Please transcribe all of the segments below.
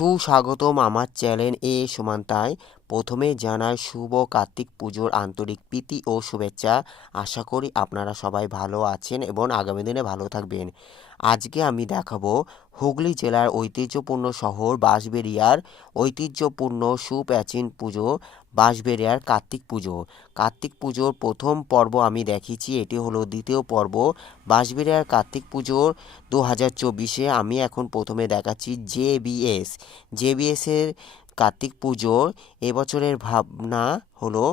সুস্বাগতম আমার চ্যানেল এ সমান্তায় প্রথমে জানাই শুভ কার্তিক পুজোর আন্তরিক প্রীতি ও শুভেচ্ছা। আশা করি আপনারা সবাই ভালো আছেন এবং আগামী দিনে ভালো থাকবেন। আজকে আমি দেখাবো হুগলি জেলার ঐতিহ্যপূর্ণ শহর বাঁশবেড়িয়ার ঐতিহ্যপূর্ণ সুপ্রাচীন পুজো, বাঁশবেড়িয়ার কার্তিক পুজো। কার্তিক পুজোর প্রথম পর্ব আমি দেখিয়েছি, এটি হলো দ্বিতীয় পর্ব। বাঁশবেড়িয়ার কার্তিক পুজোর দু হাজার চব্বিশে আমি এখন প্রথমে দেখাচ্ছি জেবিএস জেবিএসের কার্তিক পুজোর এবছরের ভাবনা হলো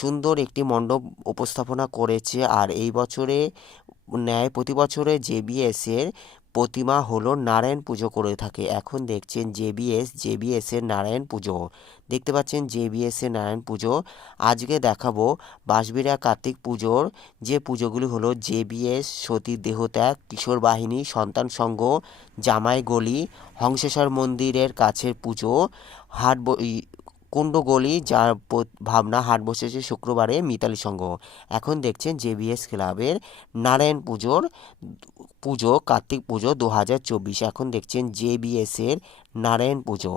সুন্দর একটি মণ্ডপ উপস্থাপনা করেছে, আর এই বছরে ন্যায় প্রতি বছরে জেবিএসের প্রতিমা হলো নারায়ণ পুজো করে থাকে। এখন দেখছেন জেবিএস জেবিএস এর নারায়ণ পুজো। দেখতে পাচ্ছেন জেবিএস এর নারায়ণ পুজো। আজকে দেখাবো বাঁশবিড়া কার্তিক পুজোর যে পুজোগুলি হলো জেবিএস সতী দেহত্যাগ কিশোর বাহিনী, সন্তান সংঘ জামাই গলি, হংসেশ্বর মন্দিরের কাছের পুজো, হাট কুণ্ডগলি যার ভাবনা হাট বসেছে শুক্রবারে মিতালি সংঘ। এখন দেখছেন জেবিএস ক্লাবের নারায়ণ পুজোর পুজো, কার্তিক পুজো দু হাজার চব্বিশ। এখন দেখছেন জেবিএস এর নারায়ণ পুজো।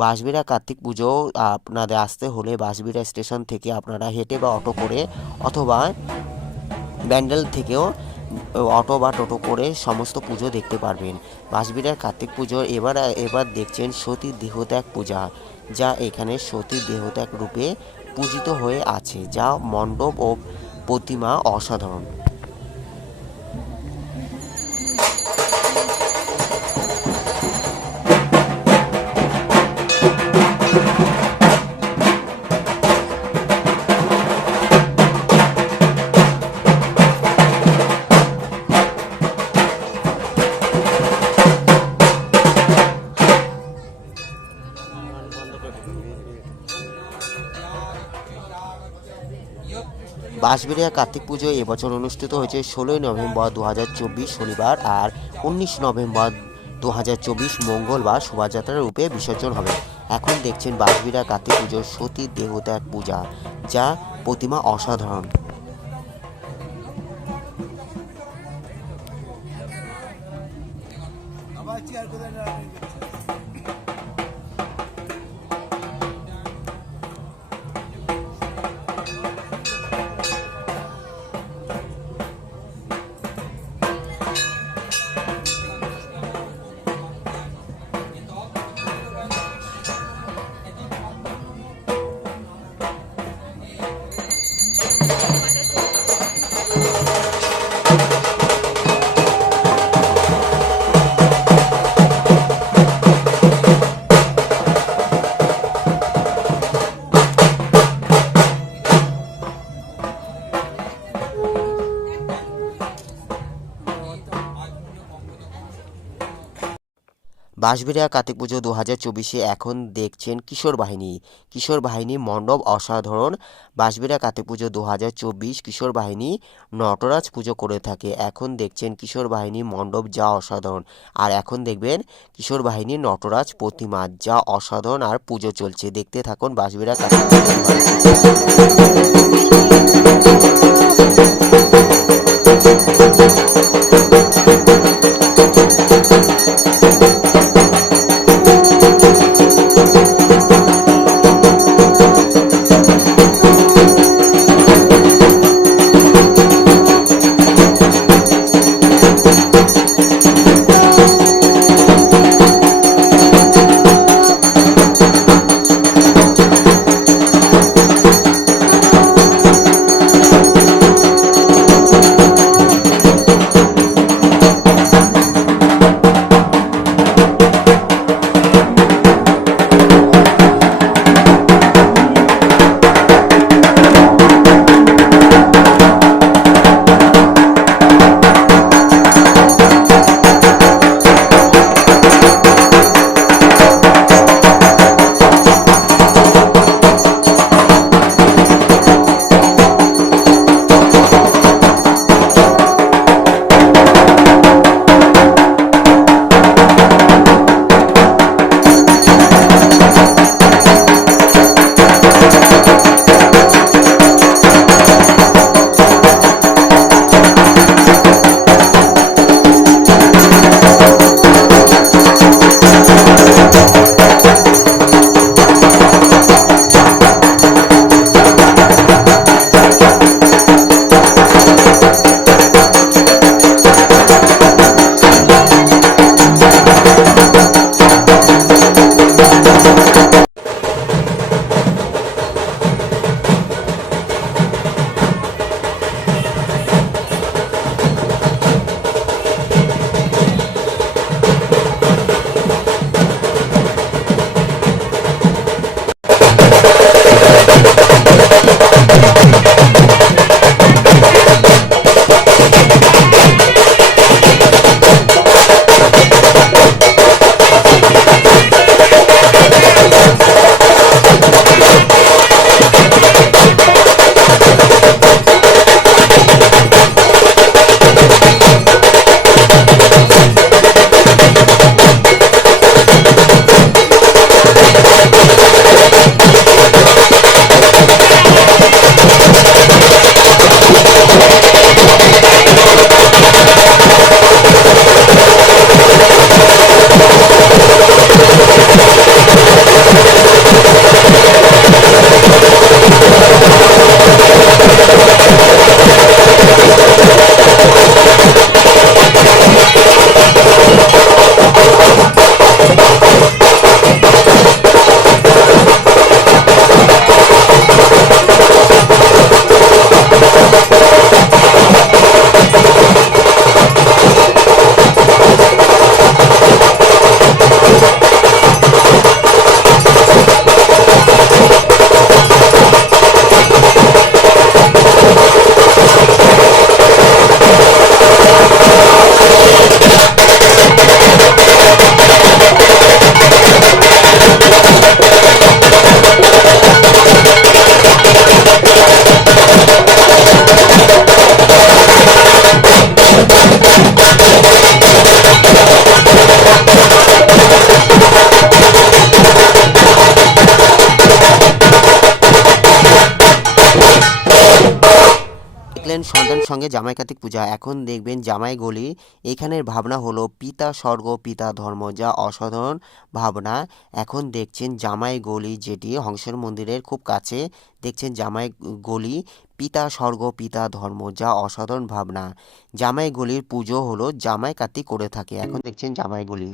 বাঁশবিড়া কার্তিক পুজো আপনাদের আসতে হলে বাঁশবিড়া স্টেশন থেকে আপনারা হেঁটে বা অটো করে অথবা ব্যান্ডেল থেকেও অটো বা টোটো করে সমস্ত পুজো দেখতে পারবেন। বাঁশবিড়ার কার্তিক পুজো এবার এবার দেখছেন সতী দেহত্যাগ পূজা। যা এখানে সতী দেহত্যাগ রূপে পূজিত হয়ে আছে যা মণ্ডপ ও প্রতিমা অসাধারণ। বাঁশবেড়িয়া কার্তিক পুজো এবছর অনুষ্ঠিত হয়েছে ষোলোই নভেম্বর দু হাজার চব্বিশ শনিবার আর উনিশ নভেম্বর দু হাজার চব্বিশ মঙ্গলবার শোভাযাত্রার রূপে বিসর্জন হবে। এখন দেখছেন বাঁশবেড়িয়া কার্তিক পুজোর সতী দেহত্যাগ পূজা, যা প্রতিমা অসাধারণ। বাঁশবিড়িয়া কার্তিক পুজো দু হাজার চব্বিশে এখন দেখছেন কিশোর বাহিনী। কিশোর বাহিনী মণ্ডপ অসাধারণ। বাঁশবিড়া কার্তিক পুজো দু হাজার চব্বিশ কিশোর বাহিনী নটরাজ পুজো করে থাকে। এখন দেখছেন কিশোর বাহিনী মণ্ডপ যা অসাধারণ। আর এখন দেখবেন কিশোর বাহিনী নটরাজ প্রতিমা যা অসাধারণ আর পুজো চলছে। দেখতে থাকুন বাঁশবিড়া কার্তিক সঙ্গে জামাই কার্তিক পূজা। এখন দেখবেন জামাই গলি, এখানের ভাবনা হলো পিতা স্বর্গ, পিতা ধর্ম, যা অসাধারণ ভাবনা। এখন দেখছেন জামাই গলি যেটি, হংসের মন্দিরের খুব কাছে, দেখছেন জামাই গলি, পিতা স্বর্গ, পিতা ধর্ম, যা অসাধারণ ভাবনা। জামাই গলির পুজো হলো জামাই কার্তিক করে থাকে। এখন দেখছেন জামাই গলি।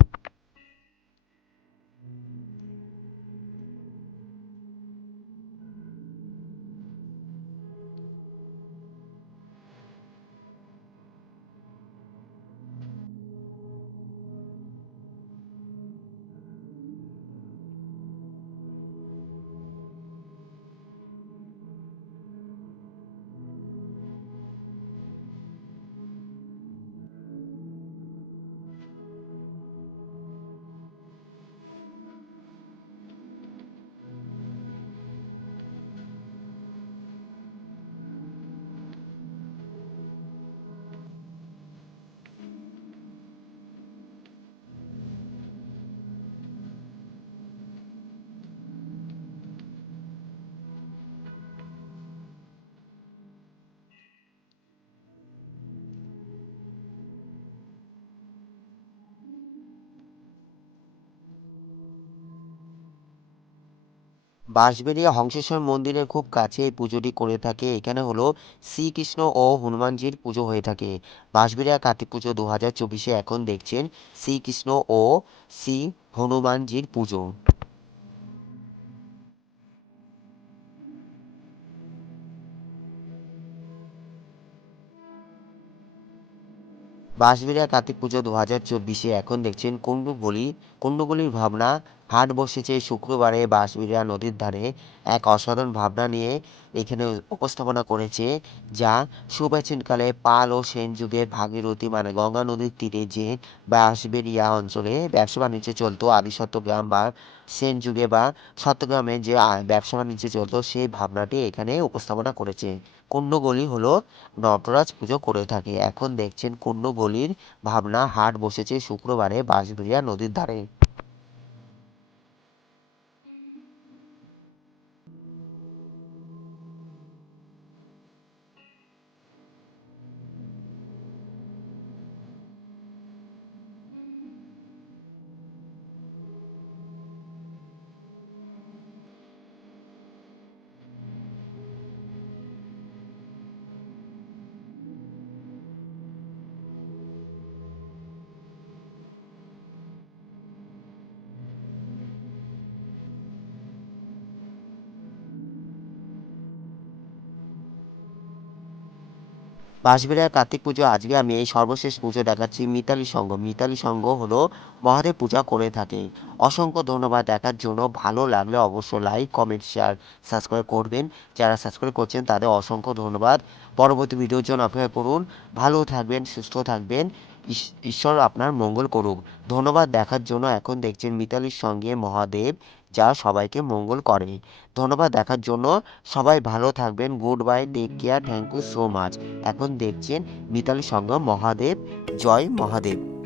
বাঁশবেড়িয়া হংসেশ্বর মন্দিরের খুব কাছে এই পুজোটি করে থাকে। এখানে হলো শ্রীকৃষ্ণ ও হনুমানজির পুজো হয়ে থাকে। বাঁশবেড়িয়া কার্তিক পুজো দু হাজার চব্বিশে এখন দেখছেন শ্রীকৃষ্ণ ও শ্রী হনুমানজির পুজো। বাঁশবেড়িয়া কার্তিক পুজো দু হাজার চব্বিশে এখন দেখছেন কুণ্ডুগলি কুণ্ডুগলির ভাবনা হাট বসেছে শুক্রবারে বাঁশবেড়িয়া নদীর ধারে এক অসাধারণ ভাবনা নিয়ে এখানে উপস্থাপনা করেছে যা সুপ্রাচীনকালে পাল ও সেন যুগের ভাগীরথী মানে গঙ্গা নদীর তীরে যে বাঁশবেড়িয়া অঞ্চলে ব্যবসা বাণিজ্য চলতো, আদি সত্যগ্রাম বা সেন যুগে বা সত্যগ্রামে যে ব্যবসা বাণিজ্য চলতো, সেই ভাবনাটি এখানে উপস্থাপনা করেছে। কুণ্ডগলি হলো নটরাজ পুজো করে থাকে। এখন দেখছেন কুণ্ডগলির ভাবনা, হাট বসেছে শুক্রবারে বাঁশবেড়িয়া নদীর ধারে। বাঁশবেড়িয়ার কার্তিক পুজো, আজকে আমি এই সর্বশেষ পুজো দেখাচ্ছি মিতালি সংঘ মিতালি সংঘ হলো মহাদেব পূজা করে থাকে। অসংখ্য ধন্যবাদ দেখার জন্য। ভালো লাগলে অবশ্যই লাইক কমেন্ট শেয়ার সাবস্ক্রাইব করবেন। যারা সাবস্ক্রাইব করছেন, তাদের অসংখ্য ধন্যবাদ। পরবর্তী ভিডিওর জন্য অপেক্ষা করুন। ভালো থাকবেন, সুস্থ থাকবেন। ঈশ্বর আপনার মঙ্গল করুক। ধন্যবাদ দেখার জন্য এখন দেখছেন মিতালির সঙ্গে মহাদেব। যা সবাইকে মঙ্গল করে। ধন্যবাদ দেখার জন্য। সবাই ভালো থাকবেন। Good bye take care, thank you so much. এখন দেখছেন মিতালি সঙ্গম মহাদেব। জয় মহাদেব।